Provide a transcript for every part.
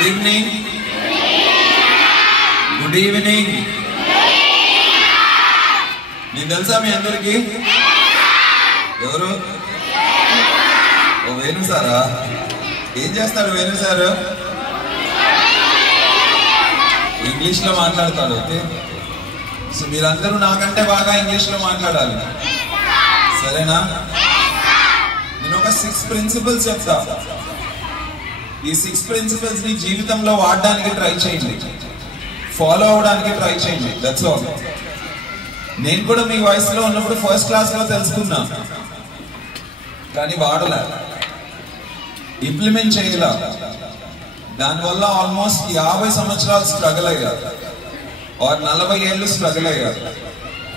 Good evening. Good evening. మీకు తెలుసా మీ అందరికి? ఎవరు? ఓ వేణు సారా? ఏం చేస్తాడు వేణు సారు? ఇంగ్లీష్ లో మాట్లాడతాడు. ఓకే, సో మీరందరూ నాకంటే బాగా ఇంగ్లీష్ లో మాట్లాడాలి, సరేనా? నేను ఒక 6 ప్రిన్సిపల్స్ చెప్తా. ఈ 6 ప్రిన్సిపల్స్ ని జీవితంలో వాడడానికి ట్రై చేయండి, ఫాలో అవడానికి ట్రై చేయండి. That's all. నేను కూడా మీ వయసులో ఉన్నప్పుడు ఫస్ట్ క్లాస్ లో తెలుసుకున్నా, కానీ వాడలే, ఇంప్లిమెంట్ చేయలే. దానివల్ల ఆల్మోస్ట్ 50 సంవత్సరాలు స్ట్రగుల్ అయ్యారు, 40 ఏళ్ళు స్ట్రగుల్ అయ్యారు.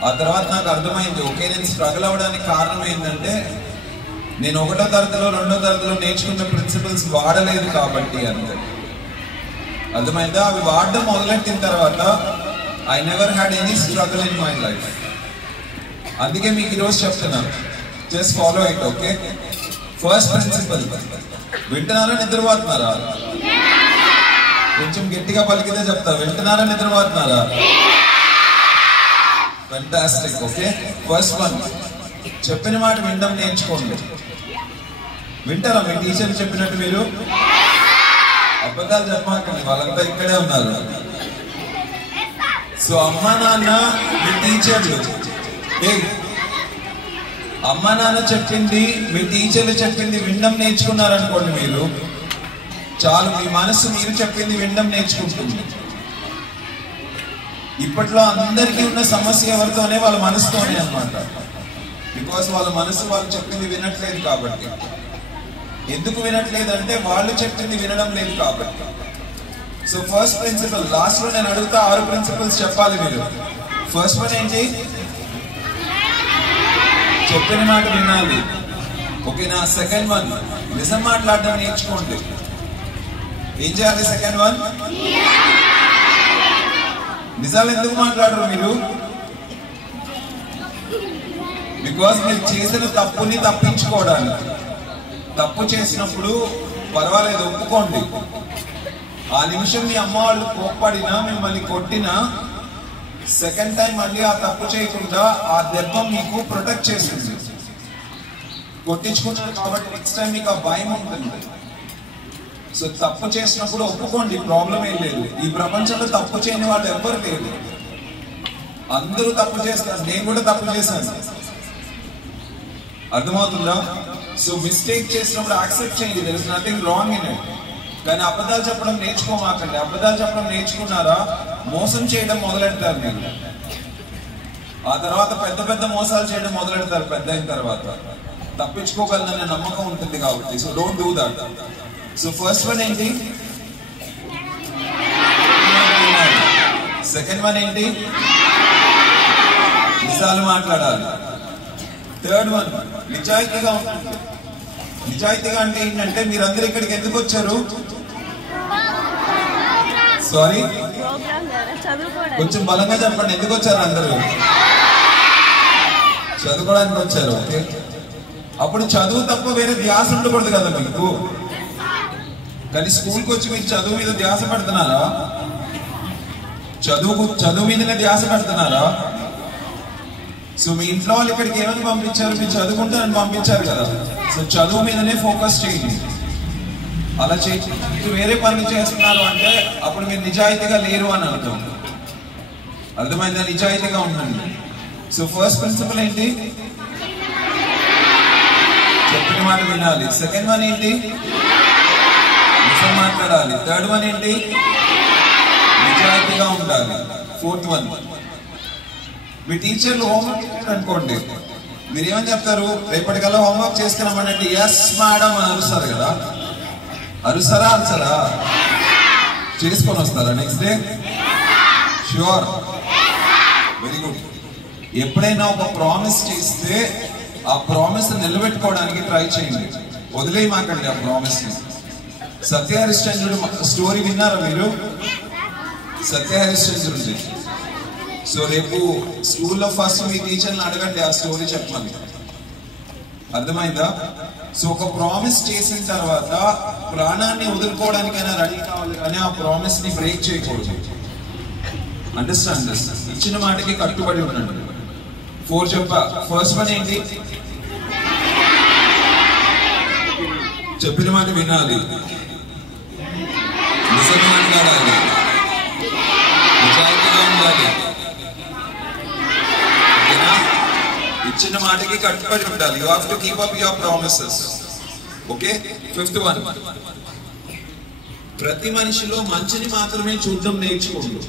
ఆ తర్వాత నాకు అర్థమైంది, ఓకే నేను స్ట్రగుల్ అవ్వడానికి కారణం ఏంటంటే నేను 1వ తరగతిలో 2వ తరగతిలో నేర్చుకున్న ప్రిన్సిపల్స్ వాడలేదు కాబట్టి అంతే. అర్థమైందా? అవి వాడడం మొదలెట్టిన తర్వాత I never had any struggle in my life. అందుకే మీకు ఈరోజు చెప్తున్నాను, just follow it. Okay, first principle. వింటున్నారా, నిద్రపోతున్నారా? కొంచెం గట్టిగా పలికితే చెప్తా. వింటున్నారా, నిద్రపోతున్నారా? ఫెంటాస్టిక్. ఓకే, ఫస్ట్ వన్, చెప్పిన మాట వినడం నేర్చుకోండి. వింటారా మీ టీచర్ చెప్పినట్టు? మీరు అబద్ధాలు చెప్పమాకండి, వాళ్ళంతా ఇక్కడే ఉన్నారు. సో అమ్మా నాన్న మీ టీచర్లు, అమ్మా నాన్న చెప్పింది, మీ టీచర్లు చెప్పింది వినడం నేర్చుకున్నారనుకోండి, మీరు చాలు, మీ మనసు మీరు చెప్పింది వినడం నేర్చుకుంటుంది. ఇప్పట్లో అందరికీ ఉన్న సమస్య ఎవరితోనే? వాళ్ళ మనసుతోనే అన్నమాట. బికాస్ వాళ్ళ మనసు వాళ్ళు చెప్పింది వినట్లేదు కాబట్టి. ఎందుకు వినట్లేదు అంటే వాళ్ళు చెప్పింది వినడం లేదు కాబట్టి. సో ఫస్ట్ ప్రిన్సిపల్, లాస్ట్ లో నేను అడుగుతా 6 ప్రిన్సిపల్స్ చెప్పాలి మీరు. ఫస్ట్ వన్ ఏంటి? చెప్పిన మాట వినాలి. ఓకేనా? సెకండ్ వన్, నిజం మాట్లాడడం నేర్చుకోండి. ఏం చేయాలి? సెకండ్ వన్, నిజాలు ఎందుకు మాట్లాడరు మీరు? బికాస్ మీరు చేసిన తప్పుని తప్పించుకోవడానికి. తప్పు చేసినప్పుడు పర్వాలేదు, ఒప్పుకోండి. ఆ నిమిషం మీ అమ్మ వాళ్ళు కోప్పడినా, మిమ్మల్ని కొట్టినా, సెకండ్ టైం మళ్ళీ ఆ తప్పు చేయకుండా ఆ దెబ్బ మీకు ప్రొటెక్ట్ చేస్తుంది. కొట్టించుకుంటారు కాబట్టి నెక్స్ట్ టైం మీకు ఆ భయం ఉంటుంది. సో తప్పు చేసినప్పుడు ఒప్పుకోండి, ప్రాబ్లం ఏం లేదు. ఈ ప్రపంచంలో తప్పు చేయని వాళ్ళు ఎవ్వరు లేరు, అందరూ తప్పు చేస్తారు. నేను కూడా తప్పు చేశాను, అర్థమవుతుందా? సో మిస్టేక్ చేసినప్పుడు యాక్సెప్ట్ చేయండి, there is nothing wrong in it. కానీ అబద్ధాలు చెప్పడం నేర్చుకోమాకండి. అబద్ధాలు చెప్పడం నేర్చుకున్నారా, మోసం చేయడం మొదలెడతారు మీరు. ఆ తర్వాత పెద్ద పెద్ద మోసాలు చేయడం మొదలెడతారు పెద్ద అయిన తర్వాత. తప్పించుకోగలననే నమ్మకం ఉంటుంది కాబట్టి. So don't do that. So first one ఏంటి? సెకండ్ వన్ ఏంటి? నిజాలు మాట్లాడాలి. థర్డ్ వన్, నిజాయితీగా ఉంటుంది. నిజాయితీగా అంటే ఏంటంటే, మీరందరూ ఇక్కడికి ఎందుకు వచ్చారు? సారీ, కొంచెం బలంగా చెప్పండి. ఎందుకు వచ్చారు అందరూ? చదువుకోవడానికి వచ్చారు. ఓకే, అప్పుడు చదువు తప్ప వేరే ధ్యాస ఉండకూడదు కదా మీకు. కానీ స్కూల్కి వచ్చి మీరు చదువు మీద ధ్యాస పెడుతున్నారా? చదువు మీదనే ధ్యాస పెడుతున్నారా? సో మీ ఇంట్లో వాళ్ళు ఇక్కడికి ఏమని పంపించారు? మీరు చదువుకుంటారని పంపించారు కదా. సో చదువు మీదనే ఫోకస్ చేయండి. అలా చేసి వేరే పనులు చేస్తున్నారు అంటే అప్పుడు మీరు నిజాయితీగా లేరు అని అర్థం. అర్థమైందా? నిజాయితీగా ఉండండి. సో ఫస్ట్ ప్రిన్సిపల్ ఏంటి? చెప్పిన మాట వినాలి. సెకండ్ వన్ ఏంటి? నిజం మాట్లాడాలి. థర్డ్ వన్ ఏంటి? నిజాయితీగా ఉండాలి. ఫోర్త్ వన్, మీ టీచర్లు హోంవర్క్ అనుకోండి, మీరేమని చెప్తారు? రేపటికల్లా హోంవర్క్ చేసుకున్నామనంటే ఎస్ మేడం అని అరుస్తారు కదా. అరుస్తారా? అరుస్తారా? చేసుకొని వస్తారా next day? Sure, very good. ఎప్పుడైనా ఒక ప్రామిస్ చేస్తే ఆ ప్రామిస్ నిలబెట్టుకోవడానికి ట్రై చేయండి, వదిలేయమాకండి ఆ ప్రామిస్ ని. సత్య హరిశ్చంద్రుడు స్టోరీ విన్నారా మీరు? సత్య హరిశ్చంద్రుడు. సో రేపు స్కూల్లో ఫస్ట్ మీ టీచర్ని అడగండి ఆ స్టోరీ చెప్పమని. అర్థమైందా? సో ఒక ప్రామిస్ చేసిన తర్వాత ప్రాణాన్ని వదులుకోవడానికైనా రెడీ కావాలి, కానీ ఆ ప్రామిస్ ని బ్రేక్ చేయకూడదు. Understand this. ఇచ్చిన మాటకి కట్టుబడి ఉండండి. 4 చెప్పా. ఫస్ట్ వన్ ఏంటి? చెప్పిన మాట వినాలి, నిజంగా మాట్లాడాలి, నిజాయితీగా ఉండాలి. ఓకేనా? ఇచ్చిన మాటకి కట్టుబడి ఉండాలి. You have to keep up your promises. Okay. 5th one, ప్రతి మనిషిలో మంచిని మాత్రమే చూడడం నేర్చుకోండి.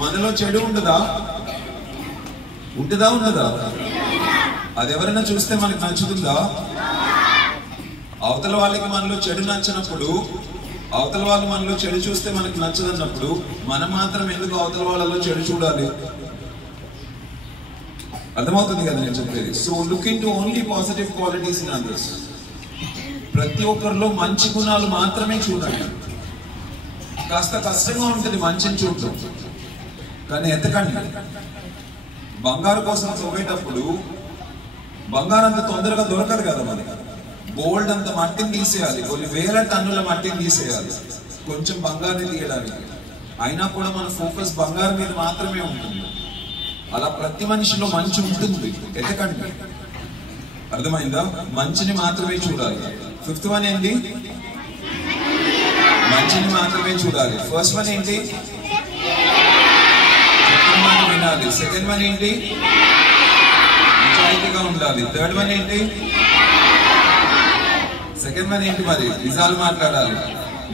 మనలో చెడు ఉండదా? ఉండదా? అది ఎవరైనా చూస్తే మనకి నచ్చుతుందా? అవతల వాళ్ళకి మనలో చెడు నచ్చినప్పుడు, అవతల వాళ్ళు మనలో చెడు చూస్తే మనకి నచ్చదన్నప్పుడు మనం మాత్రం ఎందుకు అవతల వాళ్ళలో చెడు చూడాలి? అర్థమవుతుంది కదా నేను చెప్పేది? So looking to only positive qualities in others. ప్రతి ఒక్కరిలో మంచి గుణాలు మాత్రమే చూడండి. కాస్త కష్టంగా ఉంటుంది మంచిని చూడటం, కానీ ఎత్తకండి. బంగారు కోసం తవ్వేటప్పుడు బంగారం అంత తొందరగా దొరకదు కదా మనకి. గోల్డ్ అంత మట్టిని తీసేయాలి, కొన్ని వేల టన్నుల మట్టిని తీసేయాలి కొంచెం బంగారుని తీయడానికి. అయినా కూడా మన ఫోకస్ బంగారం మీద మాత్రమే ఉంటుంది. అలా ప్రతి మనిషిలో మంచి ఉంటుంది, ఎత్తకండి. అర్థమైందా? మంచిని మాత్రమే చూడాలి. 5th వన్ ఏంటి? మంచిని మాత్రమే చూడాలి. ఫస్ట్ వన్ ఏంటి? చెప్పిన మాట వినాలి. 2nd వన్ ఏంటి? నిజాయితీగా ఉండాలి. 3rd వన్ ఏంటి? 2nd వన్ ఏంటి? మరి నిజాలు మాట్లాడాలి,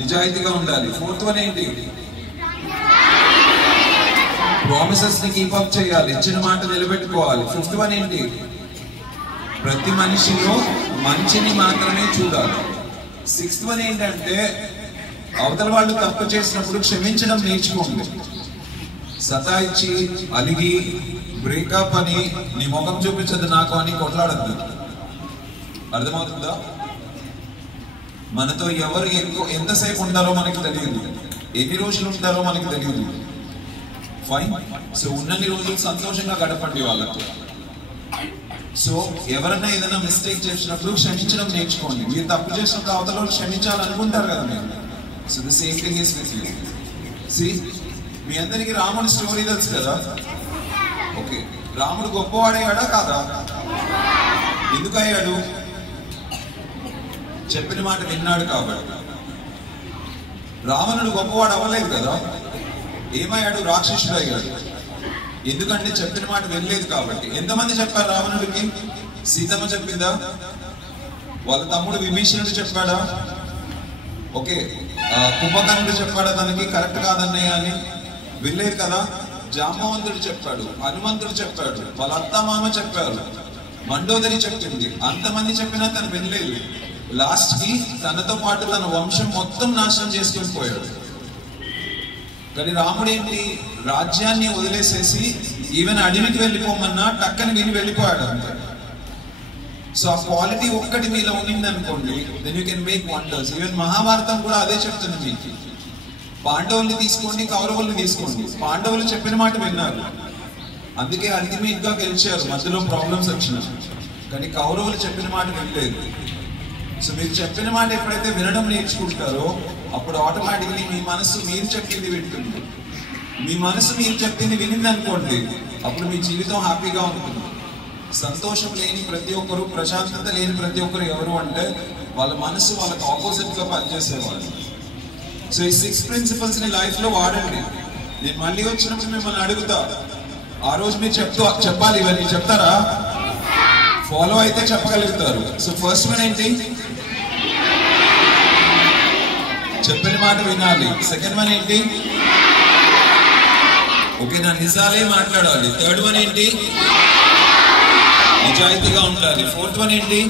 నిజాయితీగా ఉండాలి. 4th వన్ ఏంటి? ప్రామిసెస్ ని కీప్ అప్ చేయాలి, ఇచ్చిన మాట నిలబెట్టుకోవాలి. 5th వన్ ఏంటి? ప్రతి మనిషిలో మంచిని మాత్రమే చూడాలి. 6th వన్ ఏంటంటే అవతల వాళ్ళు తప్పు చేసినప్పుడు క్షమించడం నేర్చుకోండి. సతాయిచ్చి అలిగి బ్రేకప్ అని, నీ ముఖం చూపించదు నాకు అని కొట్లాడద్దు. అర్థమవుతుందా? మనతో ఎవరు ఎంతసేపు ఉంటారో మనకి తెలియదు, ఎన్ని రోజులు ఉంటారో మనకి తెలియదు. ఫైన్. సో ఉన్నన్ని రోజులు సంతోషంగా గడపండి వాళ్ళతో. సో ఎవరైనా ఏదైనా మిస్టేక్ చేసినప్పుడు క్షమించడం నేర్చుకోండి. మీరు తప్పు చేసినప్పుడు అవతల వాళ్ళు క్షమించాలనుకుంటారు కదా మీరు. So the same thing is with you. See, మీ అందరికి రాముడి స్టోరీ తెలుసు కదా? ఓకే. రాముడు గొప్పవాడయ్యాడా కాదా? ఎందుకు అయ్యాడు? చెప్పిన మాట విన్నాడు కాబట్టి. రావణుడు గొప్పవాడు అవ్వలేదు కదా? ఏమయ్యాడు? రాక్షసుడు అయ్యాడు. ఎందుకంటే చెప్పిన మాట వినలేదు కాబట్టి. ఎంతమంది చెప్పారు రావణుడికి? సీతమ్మ చెప్పిందా? వాళ్ళ తమ్ముడు విభీషణుడు చెప్పాడా? ఓకే. కుంభకర్ణుడు చెప్పాడా తనకి కరెక్ట్ కాదన్నయ్య అని? వినలేదు కదా? జాంబవంతుడు చెప్పాడు, హనుమంతుడు చెప్పాడు, వాళ్ళ అత్తమామ చెప్పారు, మండోదరి చెప్పింది. అంతమంది చెప్పినా తను వినలేదు. లాస్ట్ కి తనతో పాటు తన వంశం మొత్తం నాశనం చేసుకుని పోయాడు. కానీ రాముడు ఏంటి? రాజ్యాన్ని వదిలేసేసి ఈవెన్ అడవికి వెళ్ళిపోమన్నా టక్కని విని వెళ్ళిపోయాడు అంతే. సో ఆ క్వాలిటీ ఒక్కటి మీలో ఉన్నింది అనుకోండి, then you can make wonders. Even Mahabharatam కూడా అదే చెప్తుంది మీకు. పాండవుల్ని తీసుకోండి, కౌరవుల్ని తీసుకోండి. పాండవులు చెప్పిన మాట విన్నారు, అందుకే అల్టిమేట్ గా గెలిచారు. మధ్యలో ప్రాబ్లమ్స్ వచ్చినాయి, కానీ కౌరవులు చెప్పిన మాట వినలేదు. సో మీరు చెప్పిన మాట ఎప్పుడైతే వినడం నేర్చుకుంటారో అప్పుడు ఆటోమేటిక్లీ మీ మనసు మీరు చెప్పింది వింటుంది. మీ మనసు మీరు చెప్పింది వినింది అనుకోండి, అప్పుడు మీ జీవితం హ్యాపీగా ఉంటుంది. సంతోషం లేని ప్రతి ఒక్కరు, ప్రశాంతత లేని ప్రతి ఒక్కరు ఎవరు అంటే వాళ్ళ మనసు వాళ్ళకి ఆపోజిట్ గా పనిచేసేవాళ్ళు. సో ఈ 6 ప్రిన్సిపల్స్ ని లైఫ్ లో వాడండి. నేను మళ్ళీ వచ్చినప్పుడు మిమ్మల్ని అడుగుతా, ఆ రోజు మీరు చెప్పాలి. ఇవన్నీ చెప్తారా? ఫాలో అయితే చెప్పగలుగుతారు. సో ఫస్ట్ వన్ ఏంటి? చెప్పిన మాట వినాలి. 2nd వన్ ఏంటి? ఓకే, నా నిజాలే మాట్లాడాలి. 3rd వన్ ఏంటి? నిజాయితీగా ఉండాలి. 4th వన్ ఏంటి?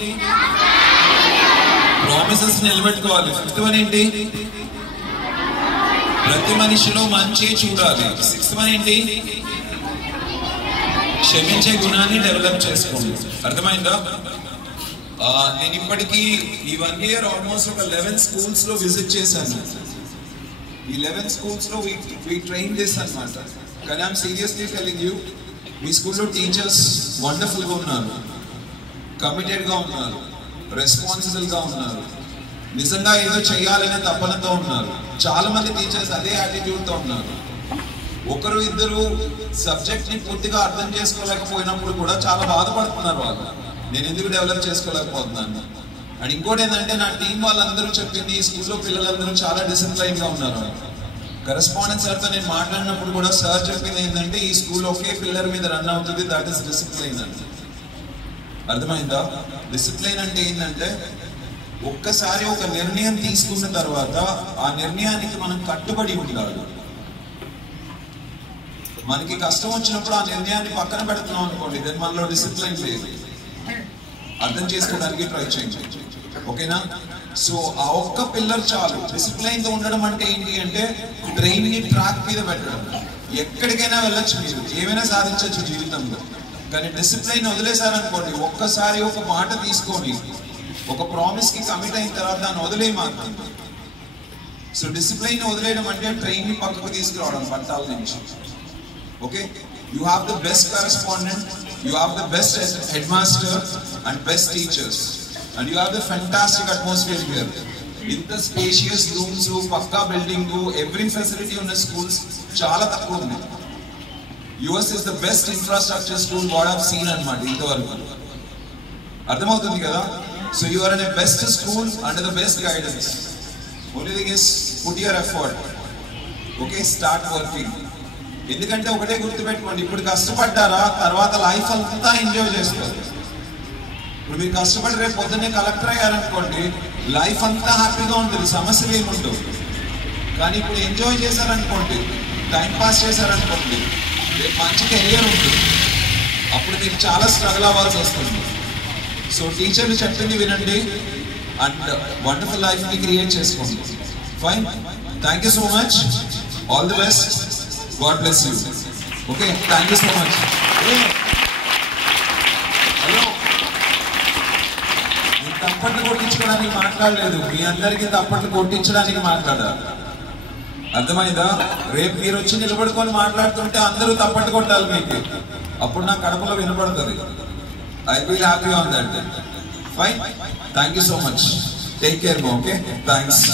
ప్రామిసెస్ నిలబెట్టుకోవాలి. 5th వన్ ఏంటి? ప్రతి మనిషిలో మంచి చూడాలి. 6th వన్ ఏంటి? క్షమించే గుణాన్ని డెవలప్ చేసుకోండి. అర్థమైందా? నేను ఇప్పటికీ ఈ 1 year ఆల్మోస్ట్ ఒక 11 schools లో విజిట్ చేశాను. ఈ 11 schools లో we train this అన్నమాట. కానీ ఐఎమ్ సీరియస్లీ టెలింగ్ యూ, మీ స్కూల్లో టీచర్స్ వండర్ఫుల్ గా ఉన్నారు. కమిటెడ్ గా ఉన్నారు, రెస్పాన్సిబుల్ గా ఉన్నారు, నిజంగా ఏదో చేయాలనే తపనతో ఉన్నారు. చాలా మంది టీచర్స్ అదే యాటిట్యూడ్ తో ఉన్నారు. ఒకరు ఇద్దరు సబ్జెక్ట్ ని పూర్తిగా అర్థం చేసుకోలేకపోయినప్పుడు కూడా చాలా బాధపడుతున్నారు వాళ్ళు, నేను ఎందుకు డెవలప్ చేసుకోలేకపోతున్నాను. అండ్ ఇంకోటి ఏంటంటే నా టీం వాళ్ళందరూ చెప్పింది ఈ స్కూల్లో పిల్లలందరూ చాలా డిసిప్లైన్ గా ఉన్నారు. కరెస్పాండెంట్ సార్తో నేను మాట్లాడినప్పుడు కూడా సార్ చెప్పింది ఏంటంటే ఈ స్కూల్ ఒకే పిల్లర్ మీద రన్ అవుతుంది, దట్ ఈస్ డిసిప్లైన్ అని. అర్థమైందా? డిసిప్లైన్ అంటే ఏంటంటే ఒక్కసారి ఒక నిర్ణయం తీసుకున్న తర్వాత ఆ నిర్ణయానికి మనం కట్టుబడి ఉండాలి. మనకి కష్టం వచ్చినప్పుడు ఆ నిర్ణయాన్ని పక్కన పెడుతున్నాం అనుకోండి, దెన్ మనలో డిసిప్లైన్ లేదు. అర్థం చేసుకోవడానికి ట్రై చేయండి, ఓకేనా? సో ఆ ఒక్క పిల్లర్ చాలు. డిసిప్లైన్ గా ఉండడం అంటే ఏంటి అంటే ట్రైన్ ని ట్రాక్ మీద పెట్టడం. ఎక్కడికైనా వెళ్ళొచ్చు, మీరు ఏమైనా సాధించవచ్చు జీవితంలో. కానీ డిసిప్లైన్ వదిలేశారనుకోండి, ఒక్కసారి ఒక మాట తీసుకొని ఒక ప్రామిస్ కి కమిట్ అయిన తర్వాత దాన్ని వదిలేయమాత్రం. సో డిసిప్లైన్ వదిలేయడం అంటే ట్రైన్ ని పక్కకు తీసుకురావడం పట్టాల నుంచి. Okay, you have the best correspondent, you have the best headmaster and best teachers, and you have the fantastic atmosphere here. ఇంత స్పేషియస్ రూమ్స్, పక్కా బిల్డింగ్, ఎవ్రీ ఫెసిలిటీ ఉన్న స్కూల్స్ చాలా తక్కువ ఉంది. US is the best infrastructure school what have seen అన్నమాట ఇంతవరకు. అర్థమవుతుంది కదా? So you are in a best school under the best guidance. Only thing is put your effort. Okay, start working. ఎందుకంటే ఒకటే గుర్తుపెట్టుకోండి, ఇప్పుడు కష్టపడ్డారా తర్వాత లైఫ్ అంతా ఎంజాయ్ చేస్తారు. ఇప్పుడు మీరు కష్టపడి రేపు పొద్దున్నే కలెక్టర్ అయ్యారనుకోండి, లైఫ్ అంతా హ్యాపీగా ఉంటుంది, సమస్యలు ఏముండవు. కానీ ఇప్పుడు ఎంజాయ్ చేశారనుకోండి, టైం పాస్ చేశారనుకోండి, రేపు మంచి కెరియర్ ఉంటుంది, అప్పుడు మీరు చాలా స్ట్రగుల్ అవ్వాల్సి వస్తుంది. సో టీచర్లు చెప్పింది వినండి అండ్ వండర్ఫుల్ లైఫ్ ని క్రియేట్ చేసుకోండి. Fine, thank you so much, all the best, God bless you. Okay, thank you so much. Hello, నేను తప్పట్లు కొట్టించుకోవడానికి మాట్లాడలేదు, మీ అందరికీ తప్పట్లు కొట్టించడానికి మాట్లాడాలి. అర్థమైందా? రేపు మీరు వచ్చి నిలబడుకొని మాట్లాడుతుంటే అందరూ తప్పట్టు కొట్టాలి మీకు, అప్పుడు నా కడపలో వినపడుతుంది. I will happy on that. Fine, thank you so much, take care. Okay, thanks.